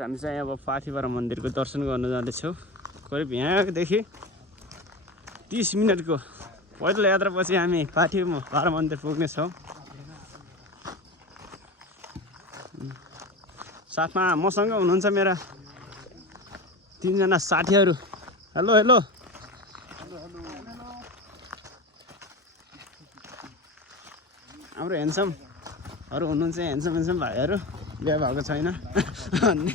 हामी चाहिँ अब पाथिभरा मन्दिरको दर्शन गर्न जाँदैछौँ। करिब यहाँदेखि 30 मिनटको पैदल यात्रापछि हामी पाथिभरा मन्दिर पुग्नेछौँ। साथमा मसँग हुनुहुन्छ मेरा 3 जना साथीहरू। हेलो हेलो हाम्रो ह्यान्डसमहरू हुनुहुन्छ, ह्यान्डसम भाइहरू। बिहा भएको छैन भन्ने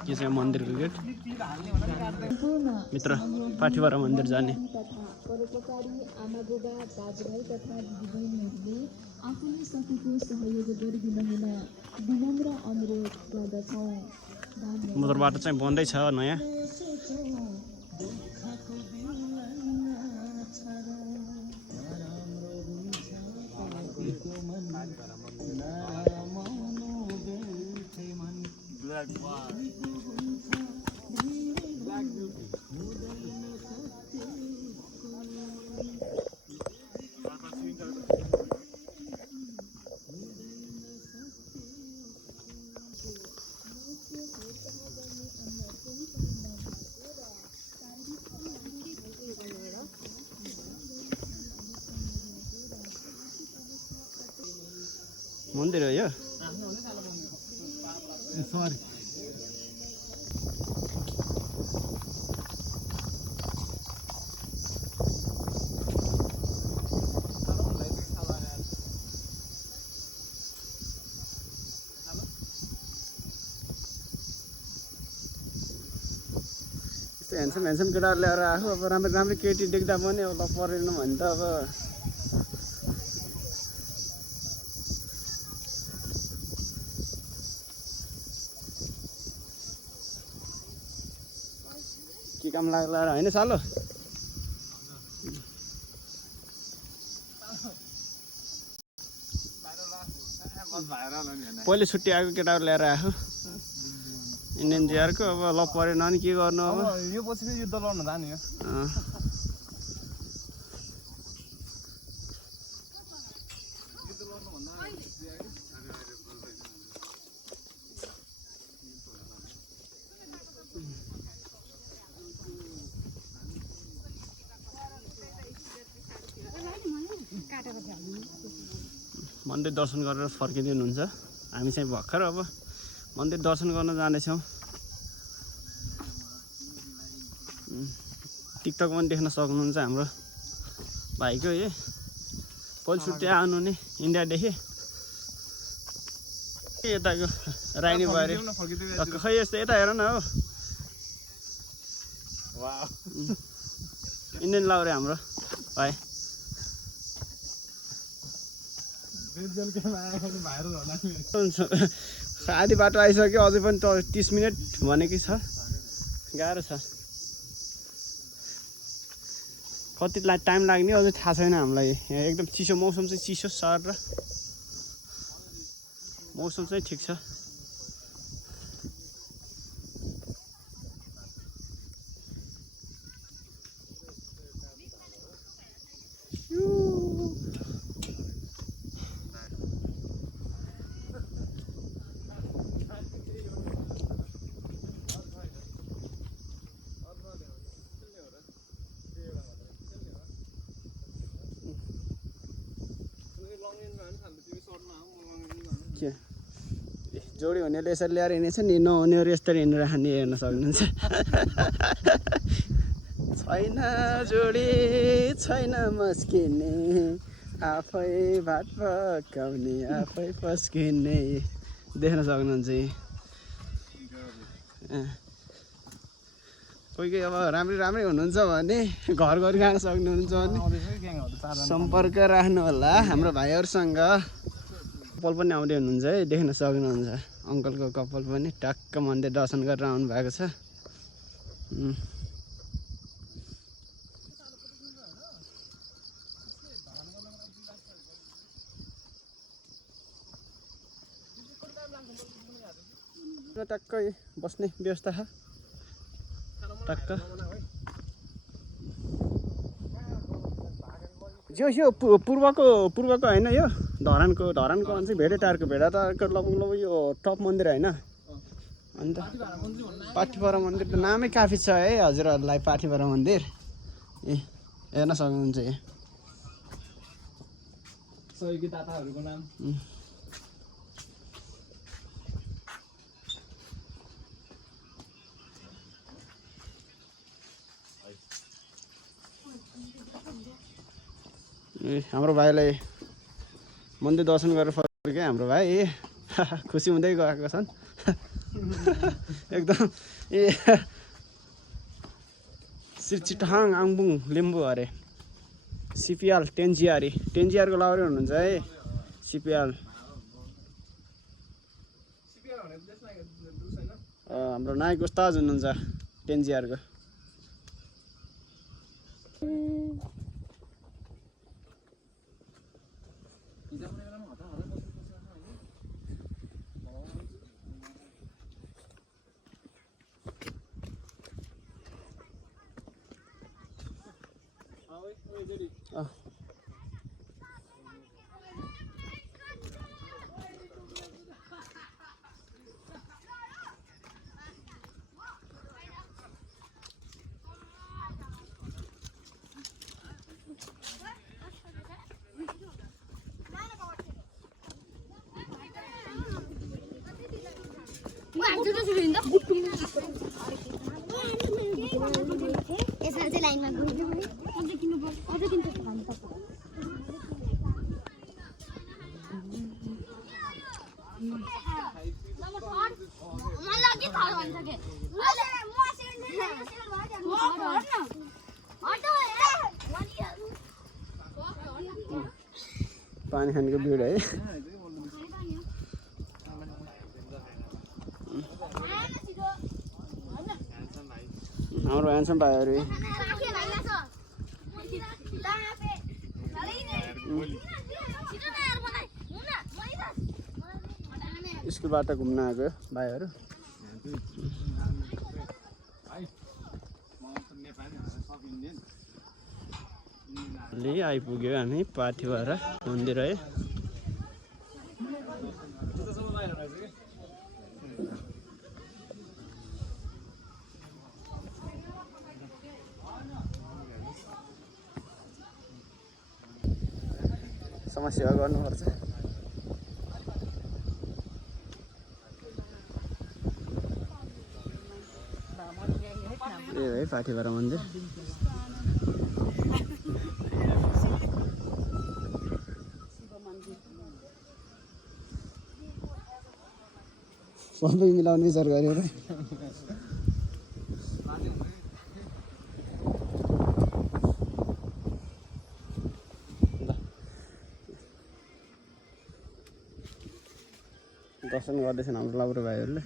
के चाहिँ मन्दिरको गेट मित्र पाथिभरा मन्दिर जाने। परोपकारी आमाबुबा दाजुभाइ तथा दिदीबहिनीहरूले आफूले सकेको सहयोग गरिदिन हुन विनम्र अनुरोध गर्दछौँ। मोटर बाटो चाहिँ बन्दै छ नयाँ। मन्दिर हो यो। सरी ह्यान्डसम केटाहरू ल्याएर आएको। अब राम्रो केटी देख्दा पनि अब परेन भने त अब के काम लाग्ला होइन सालो। पहिले छुट्टी आएको केटाहरू ल्याएर आएको इन्डियन जिआरको। अब ल परेन भने के गर्नु अब यो पछि युद्ध लड्न जाने हो। मन्दिर दर्शन गरेर फर्किँदै हुनुहुन्छ। हामी चाहिँ भर्खर अब मन्दिर दर्शन गर्न जानेछौँ। टिकटक पनि देख्न सक्नुहुन्छ हाम्रो भाइको। ए पहिलोचोटि आउनु नि इन्डियादेखि यताको राइनी बारी खै यस्तो यता हेर न हो। इन्डियन लाउरे हाम्रो भाइ। आधी बाटो आइसक्यो, अझै पनि 30 मिनट भनेकै छ। गाह्रो छ, कति टाइम लाग्ने अझै थाहा छैन हामीलाई। यहाँ एकदम चिसो मौसम चाहिँ चिसो सहर र मौसम चाहिँ ठिक छ। के जोडी हुनेले यसरी ल्याएर हिँडेछ नि, नहुनेहरू यसरी हिँडिरहने हेर्न सक्नुहुन्छ। छैन जोडी छैन मस्किने, आफै भात पकाउने आफै पस्किने देख्न सक्नुहुन्छ। कोही कोही अब राम्रै हुनुहुन्छ भने घर घर खान सक्नुहुन्छ भने सम्पर्क राख्नु होला हाम्रो भाइहरूसँग। कपाल पनि आउँदै हुनुहुन्छ है, देख्न सक्नुहुन्छ अङ्कलको कपाल पनि टक्क मन्दिर दर्शन गरेर आउनु भएको छ। टक्कै बस्ने व्यवस्था छ टक्क। यो पूर्वको होइन, यो धरानको भन्छ भेडाटारको लगभग यो टप मन्दिर होइन। अन्त पाठीभरा मन्दिर त नामै काफी छ है हजुरहरूलाई। पाठीभरा मन्दिर ए हेर्न सक्नुहुन्छ यहाँ सहयोगी दाताहरूको नाम। हाम्रो भाइलाई मन्दिर दर्शन गरेर फर्के हाम्रो भाइ खुसी हुँदै गएको छन् एकदम। श्री चिटाङ आङबुङ लिम्बू अरे सिपिआल टेन्जिआरको लाउरे हुनुहुन्छ है सिपिआल। हाम्रो नायक उस्ताद हुनुहुन्छ टेन्जिआरको। पानी खानेको भिड है। हाम्रो ह्यान्डसम भाइहरू स्कुलबाट घुम्न आएको भाइहरू। आइपुग्यो हामी पाठीभरा मन्दिर है। समस्या गर्नुपर्छ। ए है पाठीभरा मन्दिर। सबै मिलाउने विचार गऱ्यो र दर्शन गर्दैछन् हाम्रो लाब्रो भाइहरूले।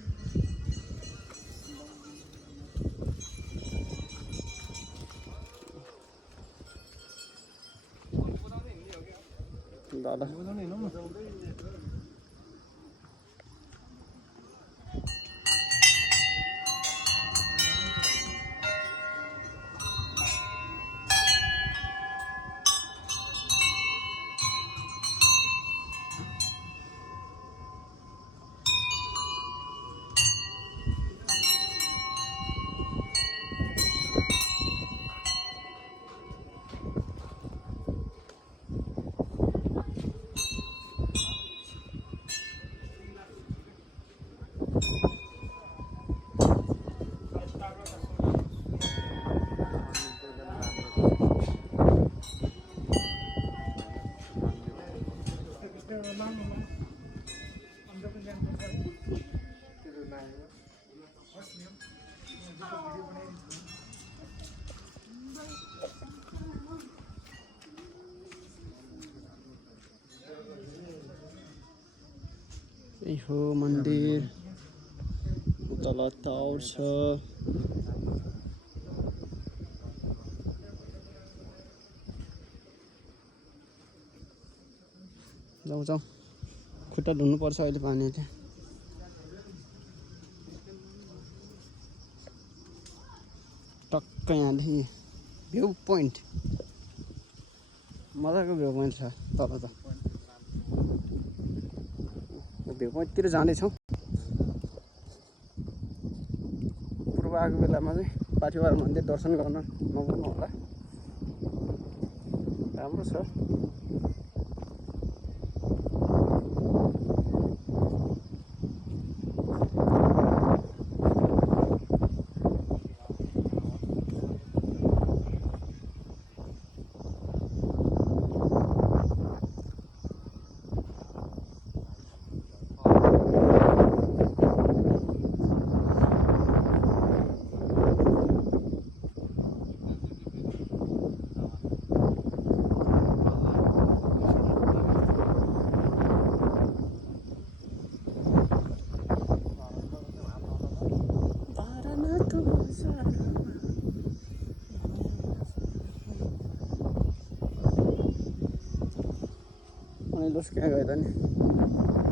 त्यही हो मन्दिर तल टावर छ जाउँ जाउँ खुट्टा धुनुपर्छ अहिले पानी चाहिँ टक्कै यहाँदेखि भ्यू पोइन्ट मजाको भ्यू पोइन्ट छ तल त भ्यू पोइन्टतिर जाँदैछौँ पूर्व आएको बेलामा चाहिँ पाठीबार मन्दिर दर्शन गर्न नभुल्नु होला राम्रो छ Los que hagan